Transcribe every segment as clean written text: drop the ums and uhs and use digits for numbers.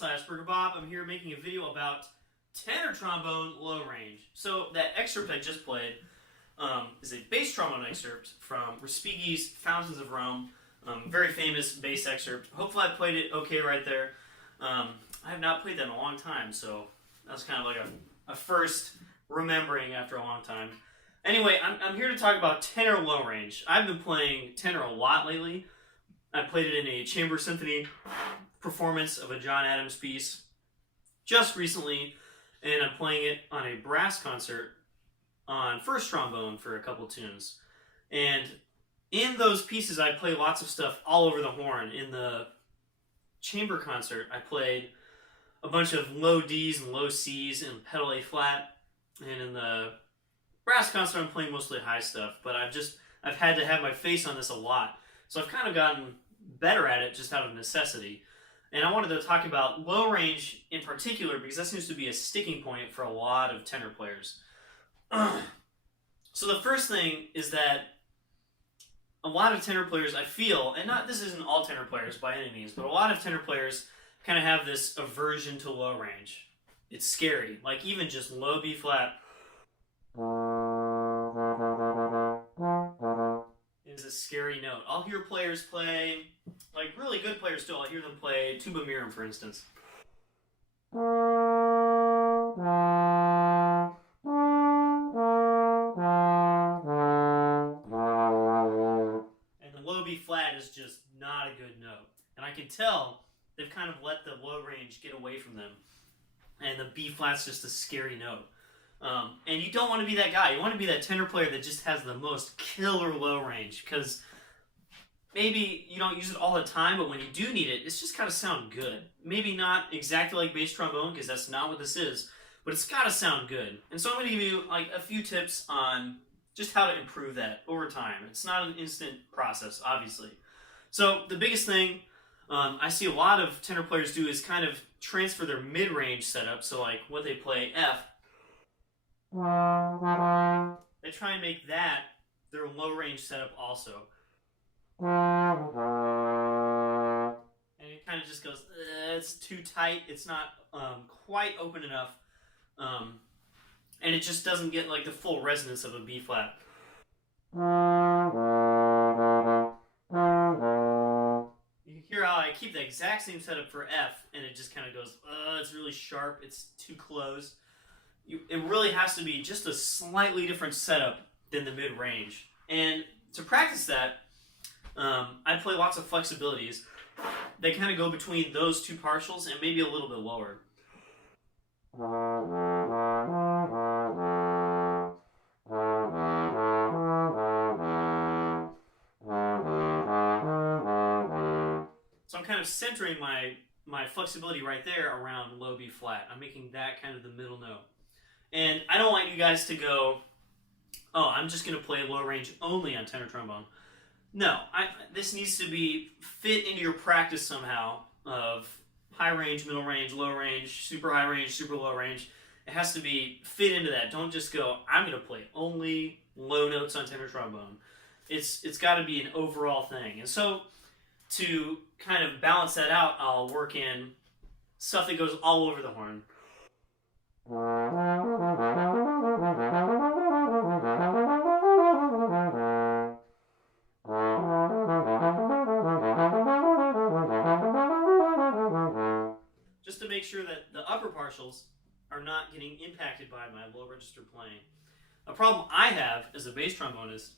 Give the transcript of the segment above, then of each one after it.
Bob. I'm here making a video about tenor trombone low range. So that excerpt I just played is a bass trombone excerpt from Respighi's Fountains of Rome. Very famous bass excerpt. Hopefully I played it okay right there. I have not played that in a long time, so that's kind of like a first remembering after a long time. Anyway, I'm here to talk about tenor low range. I've been playing tenor a lot lately. I played it in a chamber symphony performance of a John Adams piece just recently, and I'm playing it on a brass concert on first trombone for a couple tunes. And in those pieces, I play lots of stuff all over the horn. In the chamber concert, I played a bunch of low Ds and low Cs and pedal A flat, and in the brass concert, I'm playing mostly high stuff. But I've had to have my face on this a lot. So I've kind of gotten better at it just out of necessity. And I wanted to talk about low range in particular because that seems to be a sticking point for a lot of tenor players. So the first thing is that a lot of tenor players, I feel, and this isn't all tenor players by any means, but a lot of tenor players kind of have this aversion to low range. It's scary. Like even just low B flat is a scary note. I'll hear players play, like really good players too, I'll hear them play tuba mirum, for instance. And the low B flat is just not a good note. And I can tell they've kind of let the low range get away from them. And the B flat's just a scary note. And you don't want to be that guy. You want to be that tenor player that just has the most killer low range, because maybe you don't use it all the time, but when you do need it, it's just got to sound good. Maybe not exactly like bass trombone, because that's not what this is, but it's got to sound good. And so I'm going to give you like a few tips on just how to improve that over time. It's not an instant process, obviously. So the biggest thing I see a lot of tenor players do is kind of transfer their mid-range setup. So like what they play F, they try and make that their low range setup also. And it kind of just goes, it's too tight, it's not quite open enough, and it just doesn't get like the full resonance of a B flat. You can hear how I keep the exact same setup for F, and it just kind of goes, it's really sharp, it's too close. It really has to be just a slightly different setup than the mid-range. And to practice that, I play lots of flexibilities. They kind of go between those two partials and maybe a little bit lower. So I'm kind of centering my flexibility right there around low B flat. I'm making that kind of the middle note. And I don't want you guys to go, oh, I'm just going to play low range only on tenor trombone. No, this needs to be fit into your practice somehow of high range, middle range, low range, super high range, super low range. It has to be fit into that. Don't just go, I'm going to play only low notes on tenor trombone. It's got to be an overall thing. And so to kind of balance that out, I'll work in stuff that goes all over the horn. Just to make sure that the upper partials are not getting impacted by my low register playing. A problem I have as a bass trombonist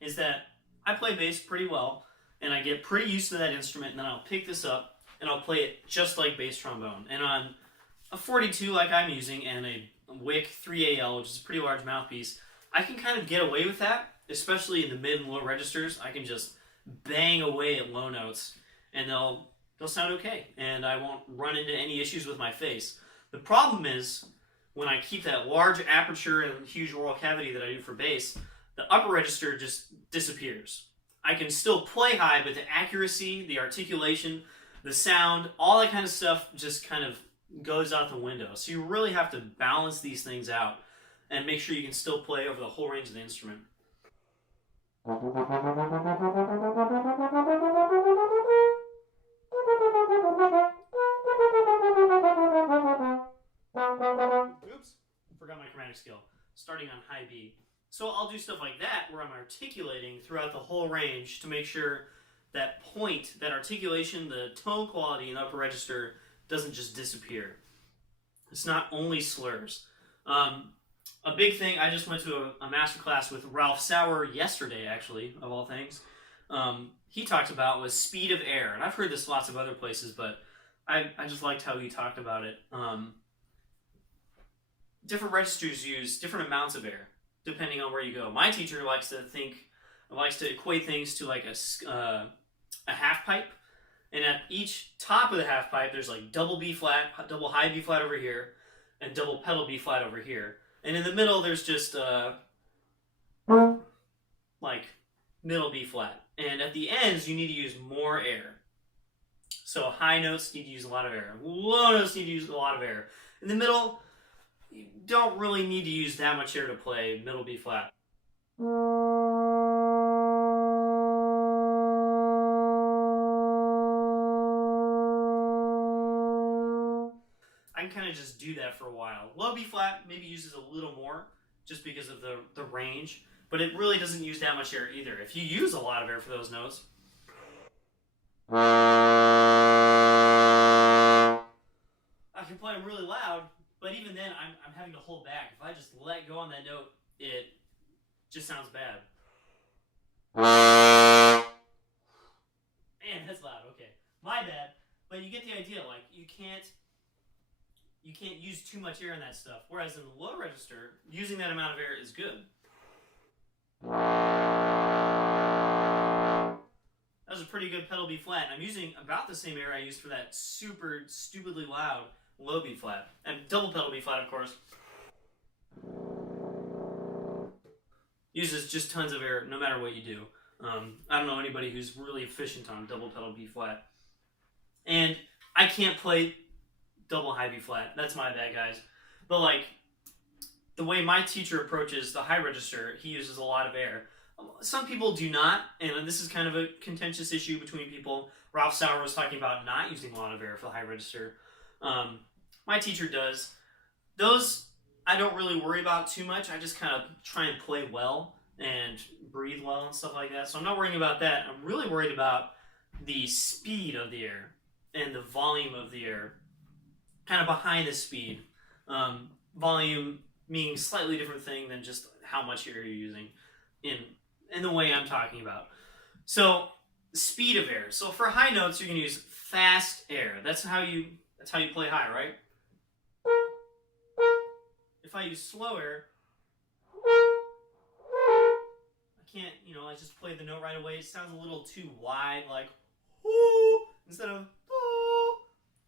is that I play bass pretty well, and I get pretty used to that instrument, and then I'll pick this up and I'll play it just like bass trombone. And on a 42 like I'm using and a Wick 3AL, which is a pretty large mouthpiece, I can kind of get away with that, especially in the mid and low registers. I can just bang away at low notes and they'll sound okay, and I won't run into any issues with my face. The problem is when I keep that large aperture and huge oral cavity that I do for bass, the upper register just disappears. I can still play high, but the accuracy, the articulation, the sound, all that kind of stuff just kind of goes out the window. So you really have to balance these things out and make sure you can still play over the whole range of the instrument. starting on high B. So I'll do stuff like that where I'm articulating throughout the whole range to make sure that point, that articulation, the tone quality in the upper register doesn't just disappear. It's not only slurs. A big thing, I just went to a master class with Ralph Sauer yesterday, actually, of all things. He talked about was speed of air. And I've heard this lots of other places, but I just liked how he talked about it. Different registers use different amounts of air, depending on where you go. My teacher likes to equate things to like a half pipe. And at each top of the half pipe, there's like double B flat, double high B flat over here, and double pedal B flat over here. And in the middle, there's just like middle B flat. And at the ends, you need to use more air. So high notes need to use a lot of air. Low notes need to use a lot of air. In the middle, you don't really need to use that much air to play middle B flat. I can kind of just do that for a while. Low B flat maybe uses a little more just because of the range, but it really doesn't use that much air either. If you use a lot of air for those notes, I can play them really loud, but even then I'm having to hold back. If I just let go on that note, it just sounds bad. Man, that's loud. Okay, my bad. But you get the idea. Like you can't use too much air in that stuff. Whereas in the low register, using that amount of air is good. That was a pretty good pedal B flat. I'm using about the same air I used for that super stupidly loud low B flat. And double pedal B flat, of course, uses just tons of air no matter what you do. I don't know anybody who's really efficient on double pedal B flat. And I can't play double high B flat. That's my bad, guys. But like, the way my teacher approaches the high register, he uses a lot of air. Some people do not, and this is kind of a contentious issue between people. Ralph Sauer was talking about not using a lot of air for the high register. My teacher does. Those I don't really worry about too much. I just kind of try and play well and breathe well and stuff like that. So I'm not worrying about that. I'm really worried about the speed of the air and the volume of the air. Kind of behind the speed. Volume meaning slightly different thing than just how much air you're using in the way I'm talking about. So speed of air. So for high notes, you're going to use fast air. That's how you play high, right? If I use slow air, I can't, I just play the note right away. It sounds a little too wide, like whoo, instead of whoo.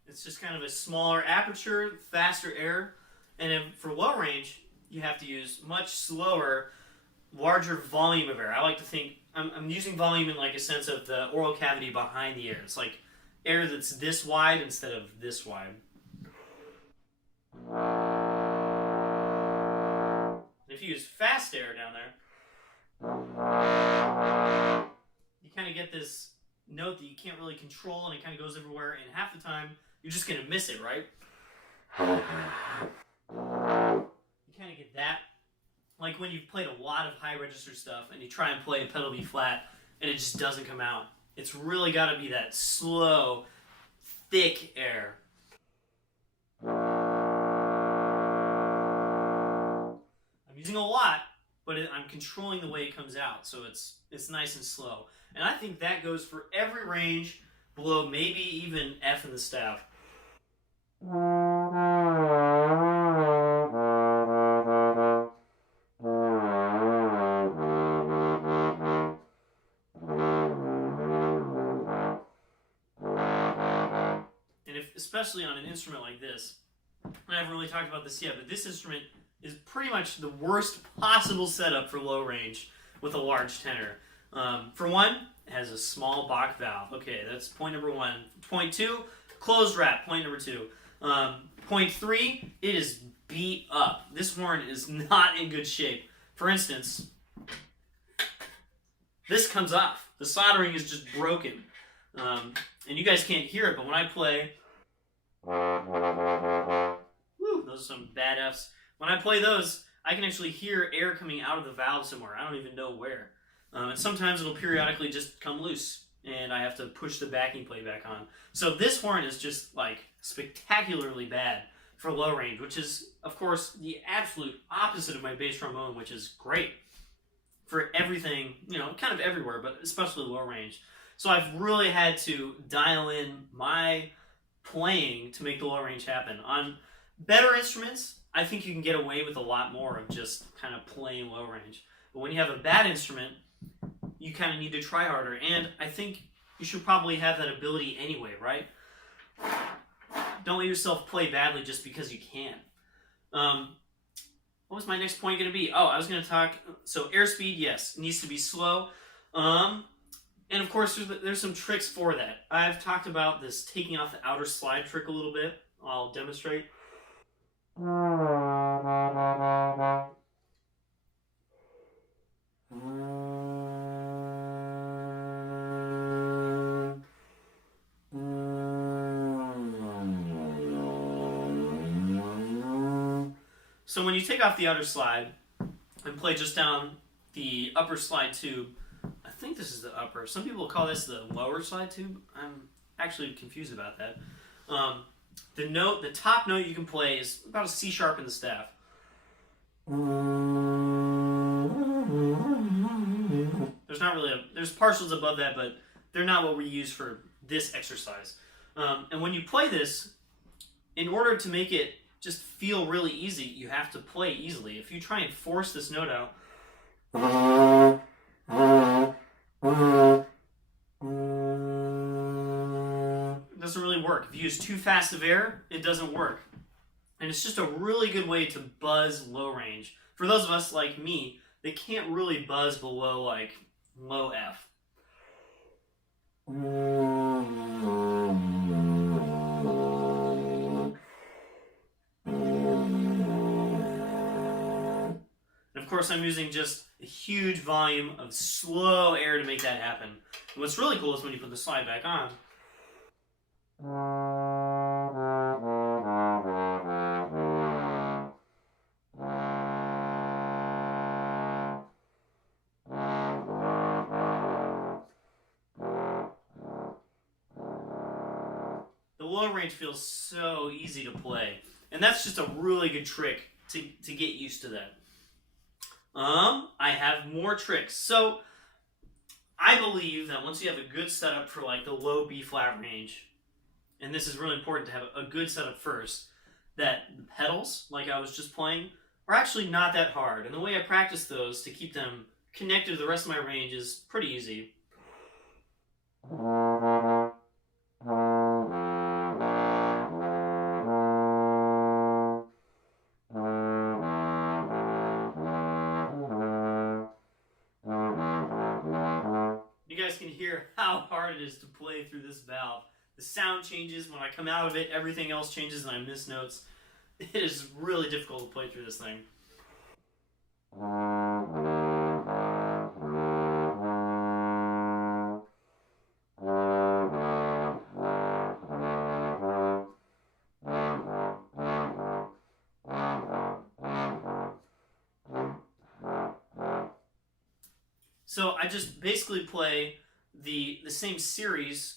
It's just kind of a smaller aperture, faster air. And then for low range, you have to use much slower, larger volume of air. I like to think, I'm using volume in like a sense of the oral cavity behind the air. It's like air that's this wide instead of this wide. If you use fast air down there, you kind of get this note that you can't really control and it kind of goes everywhere, and half the time you're just going to miss it, right? You kind of get that. Like when you've played a lot of high register stuff and you try and play a pedal B flat and it just doesn't come out. It's really got to be that slow, thick air. I'm using a lot, but I'm controlling the way it comes out, so it's nice and slow. And I think that goes for every range below maybe even F in the staff. Especially on an instrument like this, I haven't really talked about this yet, but this instrument is pretty much the worst possible setup for low range with a large tenor. For one, it has a small Bach valve. Okay, that's point number one. Point two, closed wrap, point number two. Point three, it is beat up. This horn is not in good shape. For instance, this comes off. The soldering is just broken. And you guys can't hear it, but when I play... Woo, those are some bad Fs. When I play those, I can actually hear air coming out of the valve somewhere. I don't even know where. And sometimes it'll periodically just come loose, and I have to push the backing plate back on. So this horn is just like spectacularly bad for low range, which is, of course, the absolute opposite of my bass trombone, which is great for everything, you know, kind of everywhere, but especially low range. So I've really had to dial in my playing to make the low range happen. On better instruments, I think you can get away with a lot more of just kind of playing low range. But when you have a bad instrument, you kind of need to try harder. And I think you should probably have that ability anyway, right? Don't let yourself play badly just because you can. What was my next point going to be? Oh, I was going to talk, so airspeed, yes, needs to be slow. And of course, there's some tricks for that. I've talked about this taking off the outer slide trick a little bit. I'll demonstrate. So when you take off the outer slide and play just down the upper slide tube, I think this is the upper. Some people call this the lower slide tube. I'm actually confused about that. The top note you can play is about a C sharp in the staff. There's partials above that, but they're not what we use for this exercise. And when you play this, in order to make it just feel really easy, you have to play easily. If you try and force this note out, it doesn't really work. If you use too fast of air, it doesn't work. And it's just a really good way to buzz low range. For those of us like me, they can't really buzz below like low F. And of course, I'm using just a huge volume of slow air to make that happen. And what's really cool is when you put the slide back on. The low range feels so easy to play. And that's just a really good trick to get used to that. I have more tricks. So I believe that once you have a good setup for like the low B flat range, and this is really important to have a good setup first, that the pedals, like I was just playing, are actually not that hard. And the way I practice those to keep them connected to the rest of my range is pretty easy. You guys can hear how hard it is to play through this valve. The sound changes. When I come out of it, everything else changes and I miss notes. It is really difficult to play through this thing. So I just basically play the same series,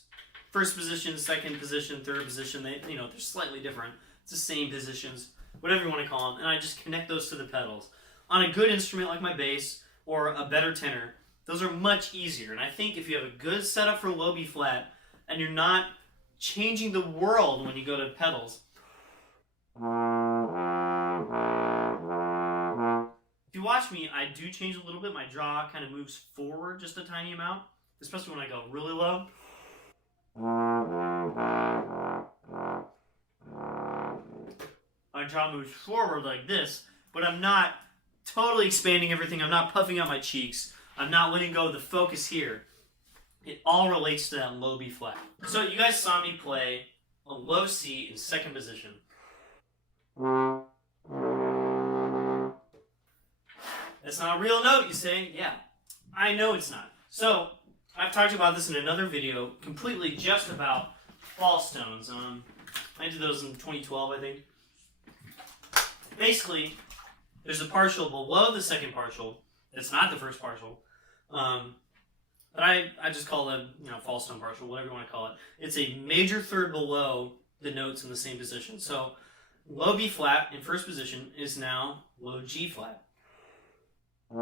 first position, second position, third position. They're slightly different. It's the same positions, whatever you want to call them, and I just connect those to the pedals. On a good instrument like my bass or a better tenor, those are much easier. And I think if you have a good setup for low B flat and you're not changing the world when you go to pedals. If you watch me, I do change a little bit. My jaw kind of moves forward just a tiny amount, especially when I go really low. My jaw moves forward like this, but I'm not totally expanding everything. I'm not puffing out my cheeks. I'm not letting go of the focus here. It all relates to that low B flat. So you guys saw me play a low C in second position. That's not a real note, you say? Yeah, I know it's not. So I've talked about this in another video, completely just about false tones. I did those in 2012, I think. Basically, There's a partial below the second partial. It's not the first partial. But I just call them, false tone partial, whatever you want to call it. It's a major third below the notes in the same position. So low B flat in first position is now low G flat. Now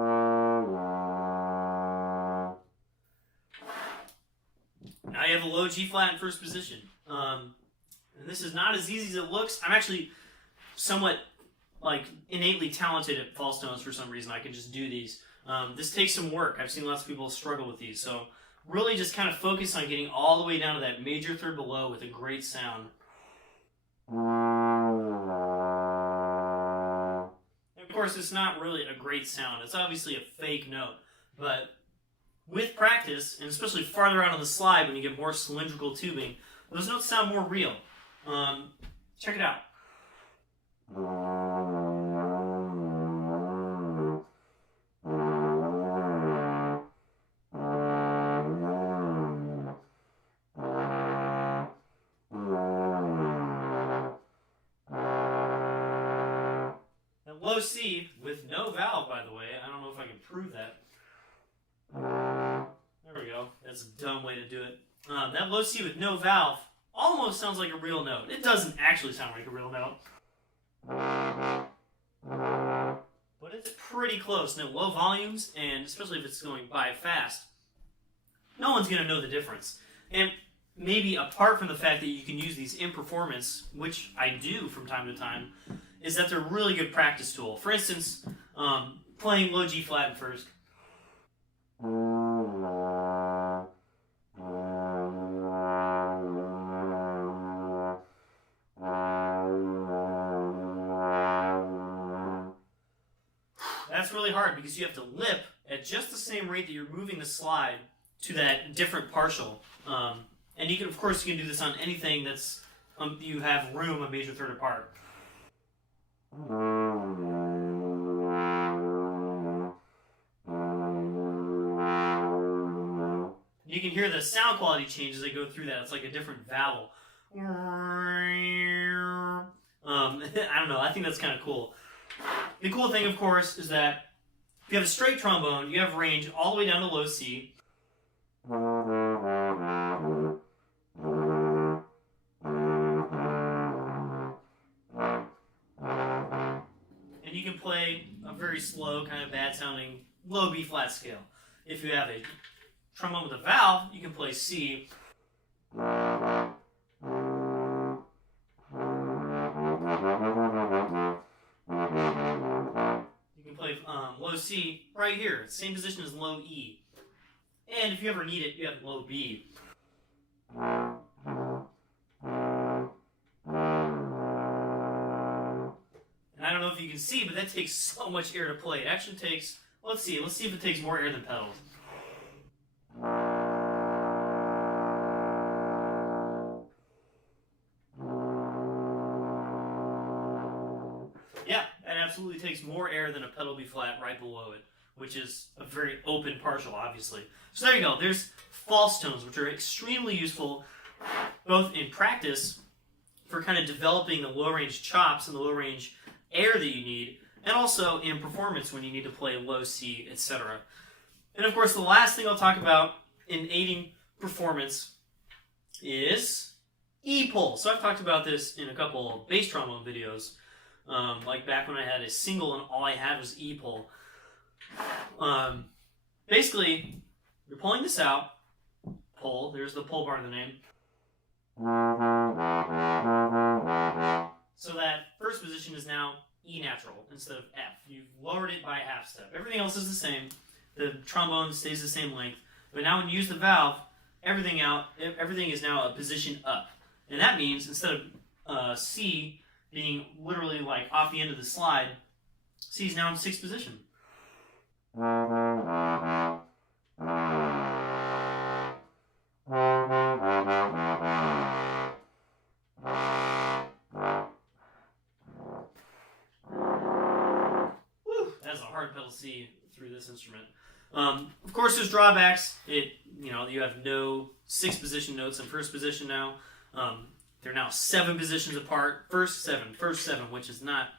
you have a low G flat in first position. And this is not as easy as it looks. I'm actually somewhat innately talented at false tones for some reason. I can just do these. This takes some work. I've seen lots of people struggle with these. So really just kind of focus on getting all the way down to that major third below with a great sound. And of course, it's not really a great sound. It's obviously a fake note. But with practice, and especially farther out on the slide when you get more cylindrical tubing, those notes sound more real. Check it out. Low C with no valve, by the way. I don't know if I can prove that. There we go. That's a dumb way to do it. That low C with no valve almost sounds like a real note. It doesn't actually sound like a real note. But it's pretty close. Now, low volumes, and especially if it's going by fast, no one's going to know the difference. And maybe apart from the fact that you can use these in performance, which I do from time to time, is that they're a really good practice tool. For instance, playing low G flat in first. That's really hard because you have to lip at just the same rate that you're moving the slide to that different partial. And you can, of course, you can do this on anything that's you have room a major third apart. You can hear the sound quality change as they go through that. It's like a different vowel. I don't know. I think that's kind of cool. The cool thing, of course, is that if you have a straight trombone, you have range all the way down to low C. And you can play a very slow, kind of bad-sounding low B flat scale. If you have a trombone with a valve, you can play C. You can play low C right here, same position as low E. And if you ever need it, you have low B. And I don't know if you can see, but that takes so much air to play. It actually takes, let's see if it takes more air than pedals. Yeah, it absolutely takes more air than a pedal B flat right below it, which is a very open partial, obviously. So there you go. There's false tones, which are extremely useful both in practice for kind of developing the low-range chops and the low-range air that you need, and also in performance when you need to play low C, etc. And of course, the last thing I'll talk about in aiding performance is E-pull. So I've talked about this in a couple of bass trombone videos, like back when I had a single and all I had was E-pull. Basically, you're pulling this out, pull, there's the pull bar of the name. So that first position is now E natural instead of F. You've lowered it by a half step. Everything else is the same. The trombone stays the same length. But now when you use the valve, everything is now a position up. And that means instead of C being literally like off the end of the slide, C is now in sixth position. That's a hard pedal C through this instrument. Of course, there's drawbacks. You have no sixth position notes in first position now. They're now 7 positions apart. First seven, which is not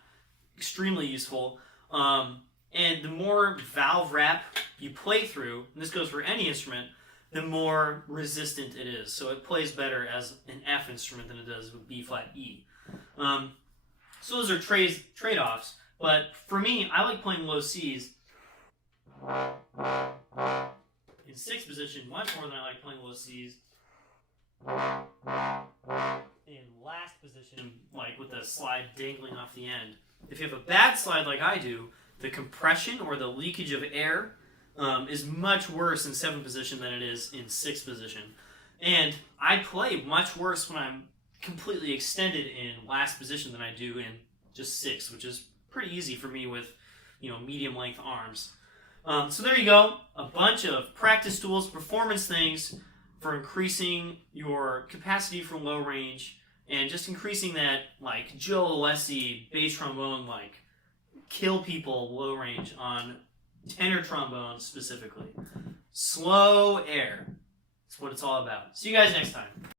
extremely useful. And the more valve wrap you play through, and this goes for any instrument, the more resistant it is. So it plays better as an F instrument than it does with B flat E. So those are trade-offs. But for me, I like playing low Cs in sixth position much more than I like playing low Cs in last position, like with the slide dangling off the end. If you have a bad slide like I do, the compression or the leakage of air is much worse in seventh position than it is in sixth position. And I play much worse when I'm completely extended in last position than I do in just sixth, which is pretty easy for me with, medium length arms. So there you go, a bunch of practice tools, performance things for increasing your capacity for low range and just increasing that, like, Joe Alessi bass trombone, like, kill people low range on tenor trombone specifically. Slow air. That's what it's all about. See you guys next time.